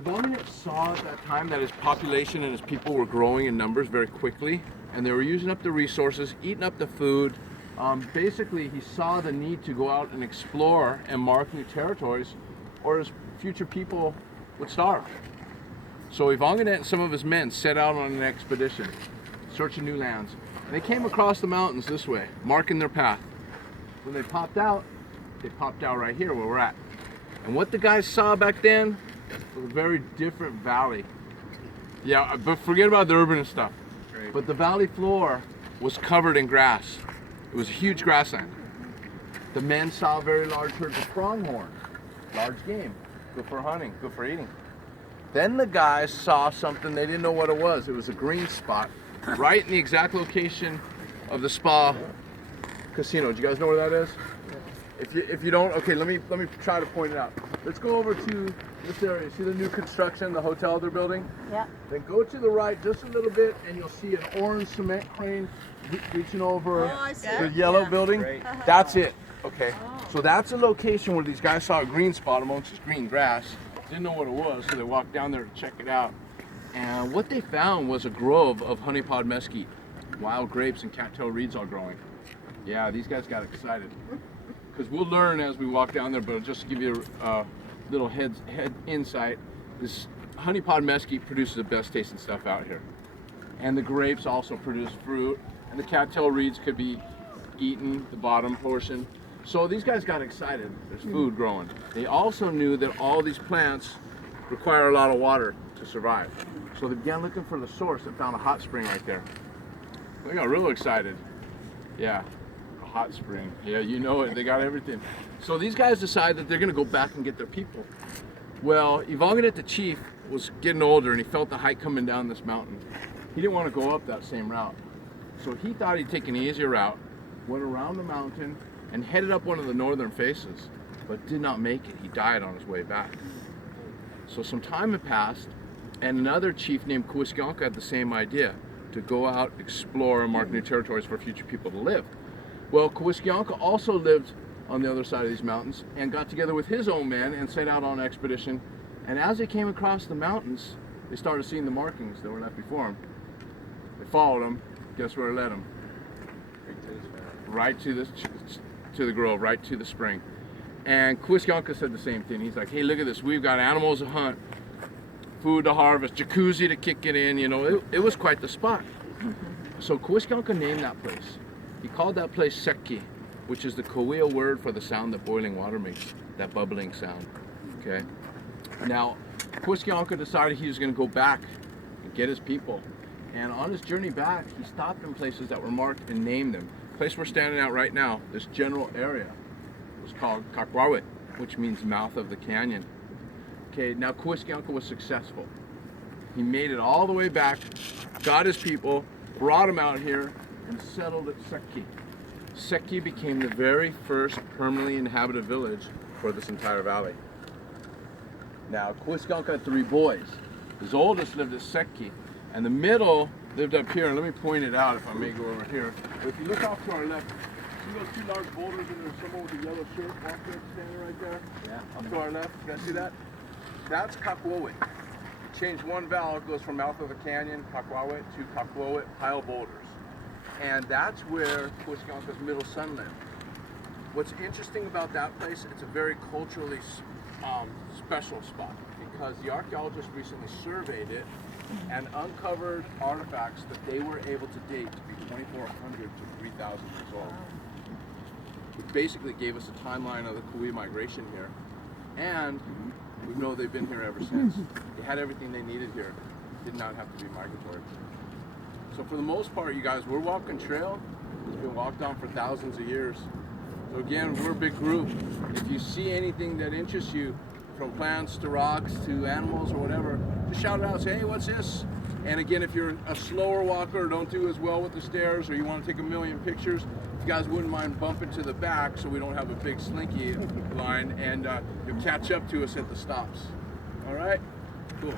Vongnet saw at that time that his population and his people were growing in numbers very quickly, and they were using up the resources, eating up the food. Basically, he saw the need to go out and explore and mark new territories, or his future people would starve. So Vongnet and some of his men set out on an expedition, searching new lands. And they came across the mountains this way, marking their path. When they popped out right here where we're at. And what the guys saw back then was a very different valley. Yeah, but forget about the urban and stuff. Right. But the valley floor was covered in grass. It was a huge grassland. The men saw very large herds of pronghorn, large game, good for hunting, good for eating. Then the guys saw something they didn't know what it was. It was a green spot, right in the exact location of the spa casino. Do you guys know where that is? If you don't, okay, let me try to point it out. Let's go over to this area. See the new construction, the hotel they're building? Yeah. Then go to the right just a little bit, and you'll see an orange cement crane reaching over the yellow building. Great. That's it. Okay. So that's a location where these guys saw a green spot amongst this green grass. Didn't know what it was, so they walked down there to check it out. And what they found was a grove of honeypot mesquite, wild grapes and cattail reeds all growing. Yeah, these guys got excited. Because we'll learn as we walk down there, but just to give you a little head insight, this honeypot mesquite produces the best tasting stuff out here. And the grapes also produce fruit, and the cattail reeds could be eaten, the bottom portion. So these guys got excited. There's food growing. They also knew that all these plants require a lot of water to survive. So they began looking for the source and found a hot spring right there. They got real excited. Yeah. Hot spring. Yeah, you know it. They got everything. So these guys decide that they're going to go back and get their people. Well, Vongnet the chief was getting older, and he felt the height coming down this mountain. He didn't want to go up that same route. So he thought he'd take an easier route, went around the mountain, and headed up one of the northern faces, but did not make it. He died on his way back. So some time had passed, and another chief named Tahquitz had the same idea, to go out, explore, and mark new territories for future people to live. Well, Tahquitz also lived on the other side of these mountains and got together with his own men and set out on an expedition. And as they came across the mountains, they started seeing the markings that were left before them. They followed them. Guess where it led them? Right to the grove, right to the spring. And Tahquitz said the same thing. He's like, hey, look at this. We've got animals to hunt, food to harvest, jacuzzi to kick it in. You know, it was quite the spot. So Tahquitz named that place. He called that place Sekki, which is the Korea word for the sound that boiling water makes, that bubbling sound. Okay. Now, Tahquitz decided he was going to go back and get his people. And on his journey back, he stopped in places that were marked and named them. The place we're standing at right now, this general area, was called Tahquitz, which means mouth of the canyon. Okay. Now, Tahquitz was successful. He made it all the way back, got his people, brought them out here, and settled at Sekki. Sekki became the very first permanently inhabited village for this entire valley. Now, Tahquitz had 3 boys. His oldest lived at Sekki, and the middle lived up here. And let me point it out if I may go over here. But if you look off to our left, see those 2 large boulders, and there's someone with a yellow shirt standing right there? Yeah. Off to our left, you guys see that? That's Tahquitz. Change one vowel, it goes from mouth of the canyon, Tahquitz, to Tahquitz, pile boulders. And that's where Tahquitz's middle son lived. What's interesting about that place, it's a very culturally special spot because the archaeologists recently surveyed it and uncovered artifacts that they were able to date to be 2,400 to 3,000 years old. Which basically gave us a timeline of the Korea migration here. And we know they've been here ever since. They had everything they needed here. Did not have to be migratory. So for the most part, you guys, we're walking trail. It's been walked on for thousands of years. So again, we're a big group. If you see anything that interests you, from plants to rocks to animals or whatever, just shout it out, say, hey, what's this? And again, if you're a slower walker or don't do as well with the stairs or you want to take a million pictures, if you guys wouldn't mind bumping to the back so we don't have a big slinky line, and you'll catch up to us at the stops. All right? Cool.